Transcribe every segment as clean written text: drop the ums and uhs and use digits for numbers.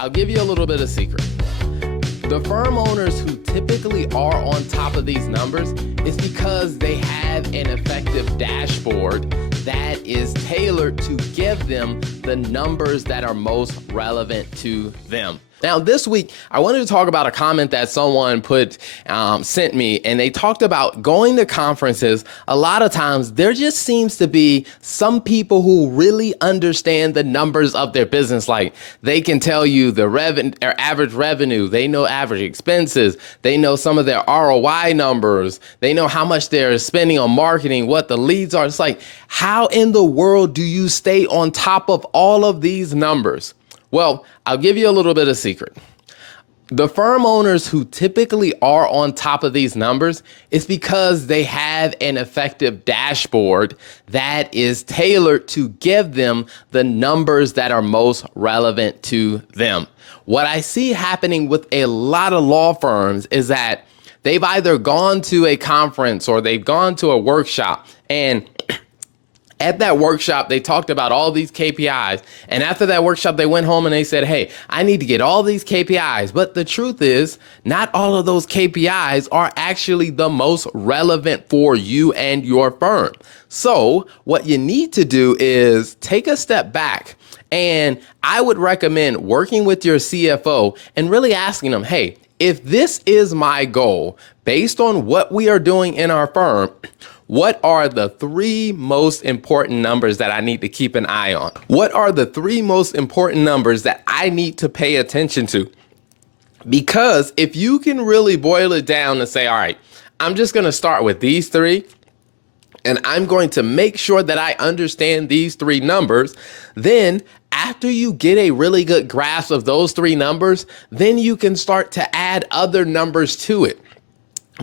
I'll give you a little bit of secret. The firm owners who typically are on top of these numbers is because they have an effective dashboard that is tailored to give them the numbers that are most relevant to them. Now, this week, I wanted to talk about a comment that someone sent me, and they talked about going to conferences. A lot of times, there just seems to be some people who really understand the numbers of their business. Like, they can tell you the average revenue, they know average expenses, they know some of their ROI numbers, they know how much they're spending on marketing, what the leads are. It's like, how in the world do you stay on top of all of these numbers? Well, I'll give you a little bit of secret. The firm owners who typically are on top of these numbers is because they have an effective dashboard that is tailored to give them the numbers that are most relevant to them. What I see happening with a lot of law firms is that they've either gone to a conference or they've gone to a workshop, and at that workshop, they talked about all these KPIs. And after that workshop, they went home and they said, hey, I need to get all these KPIs. But the truth is, not all of those KPIs are actually the most relevant for you and your firm. So what you need to do is take a step back. And I would recommend working with your CFO and really asking them, hey, if this is my goal, based on what we are doing in our firm, what are the three most important numbers that I need to keep an eye on? What are the three most important numbers that I need to pay attention to? Because if you can really boil it down and say, all right, I'm just going to start with these three, and I'm going to make sure that I understand these three numbers, then after you get a really good grasp of those three numbers, then you can start to add other numbers to it.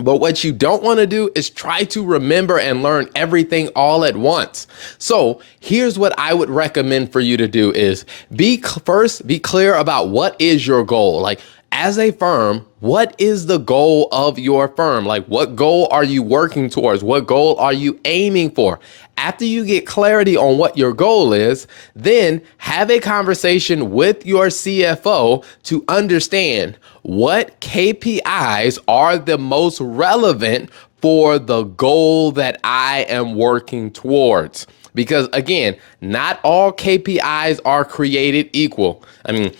But what you don't want to do is try to remember and learn everything all at once. So here's what I would recommend for you to do is be clear about what is your goal. Like, as a firm, what is the goal of your firm? Like, what goal are you working towards? What goal are you aiming for? After you get clarity on what your goal is, then have a conversation with your CFO to understand what KPIs are the most relevant for the goal that I am working towards. Because again, not all KPIs are created equal. I mean,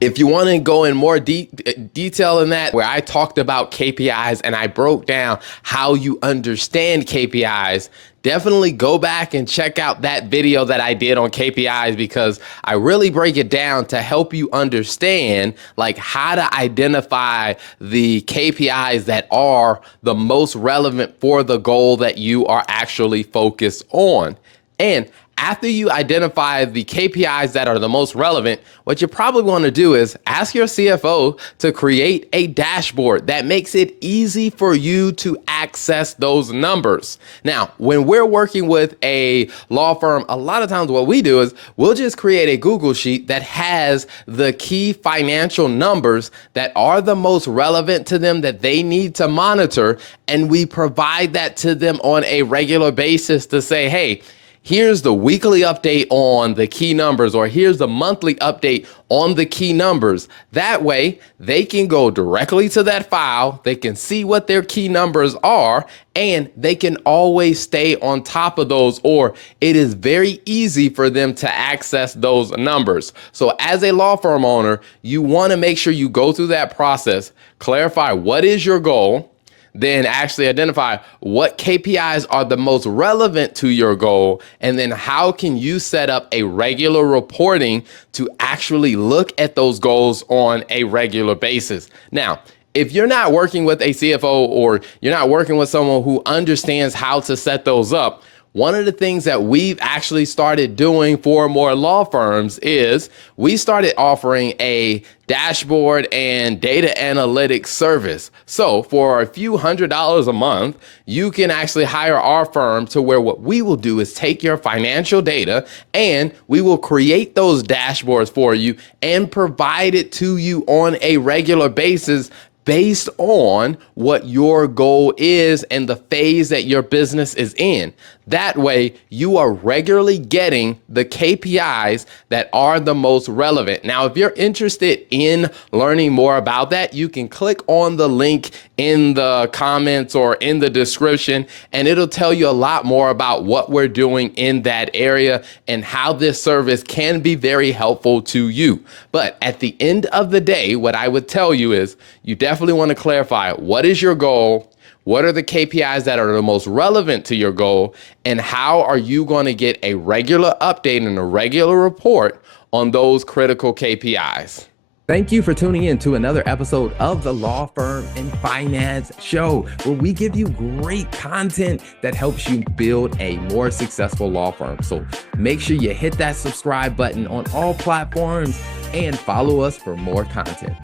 if you want to go in more detail in that, where I talked about KPIs and I broke down how you understand KPIs, definitely go back and check out that video that I did on KPIs, because I really break it down to help you understand like how to identify the KPIs that are the most relevant for the goal that you are actually focused on. And after you identify the KPIs that are the most relevant, what you probably want to do is ask your CFO to create a dashboard that makes it easy for you to access those numbers. Now, when we're working with a law firm, a lot of times what we do is we'll just create a Google sheet that has the key financial numbers that are the most relevant to them that they need to monitor, and we provide that to them on a regular basis to say, hey, here's the weekly update on the key numbers, or here's the monthly update on the key numbers. That way, they can go directly to that file, they can see what their key numbers are, and they can always stay on top of those, or it is very easy for them to access those numbers. So as a law firm owner, you want to make sure you go through that process, clarify what is your goal, then actually identify what KPIs are the most relevant to your goal, and then how can you set up a regular reporting to actually look at those goals on a regular basis. Now, if you're not working with a CFO or you're not working with someone who understands how to set those up, one of the things that we've actually started doing for more law firms is we started offering a dashboard and data analytics service. So for a few $100s a month, you can actually hire our firm to where what we will do is take your financial data and we will create those dashboards for you and provide it to you on a regular basis based on what your goal is and the phase that your business is in. That way, you are regularly getting the KPIs that are the most relevant. Now, if you're interested in learning more about that, you can click on the link in the comments or in the description, and it'll tell you a lot more about what we're doing in that area and how this service can be very helpful to you. But at the end of the day, what I would tell you is you definitely want to clarify, what is your goal? What are the KPIs that are the most relevant to your goal? And how are you going to get a regular update and a regular report on those critical KPIs? Thank you for tuning in to another episode of the Law Firm and Finance Show, where we give you great content that helps you build a more successful law firm. So make sure you hit that subscribe button on all platforms and follow us for more content.